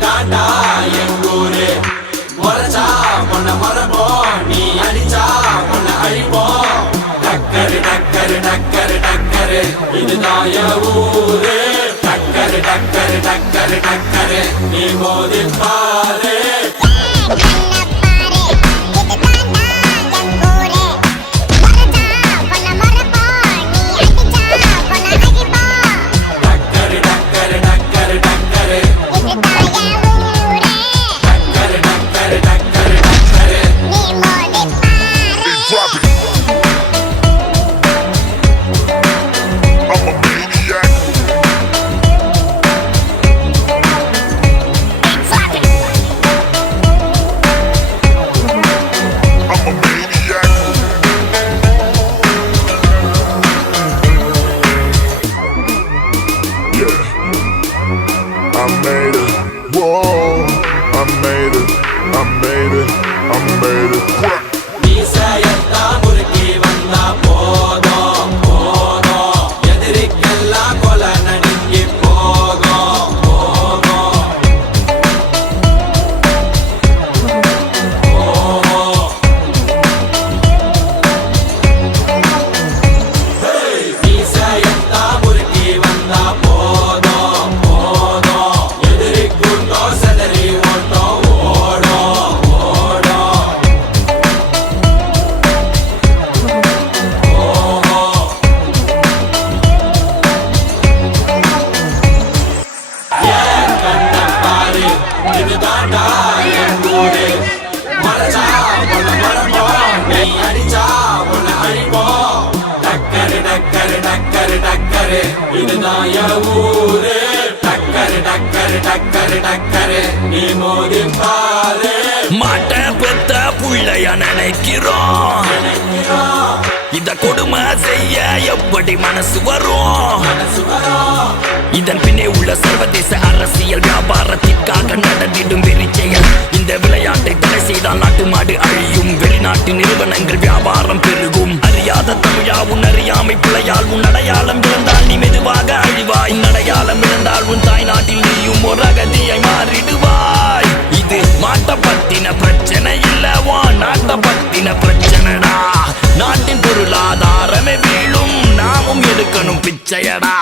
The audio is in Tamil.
இதுதாண்டா எங்கூரு முறைச்சா உன்னை மறப்போம் நீ அடிச்சா உன்னை அழிப்போம் டக்கரு டக்கரு டக்கரு டக்கரு இதுதான் என் ஊரு டக்கரு டக்கரு டக்கரு டக்கரு நீ மோதி பாரு இதுதான் என் ஊரு டக்கரு டக்கரு டக்கரு டக்கரு நீ மோதி பாரு மாட்ட பெத்த புள்ளைய நினைக்கிறோம் இத கொடுமை செய்ய எப்படி மனசு வரும் இதன் பின்னே உள்ள சர்வதேச அரசியல் வியாபாரத்திற்காக நடந்திடும் வெறிச்செயல் இந்த விளையாட்டை தடை செய்தால் நாட்டு மாடு அழியும் வெளிநாட்டு நிறுவனங்கள் வியாபாரம் பெருகும் அறியாத தமிழா உன் அறியாமை பிள்ளையால் உன் அடையாளம் இழந்தால் நீ மெதுவாக அழிவாய் அடையாளம் இழந்தால் உன் தாய் நாட்டில் நீயும் ஒரு அகதியை மாறிடுவாய் இது மாட்ட பத்தின பிரச்சனை இல்லவா நாட்ட பத்தின பிரச்சனைடா நாட்டின் பொருளாதாரமே வீழும் நாமும் எடுக்கணும் பிச்சையடா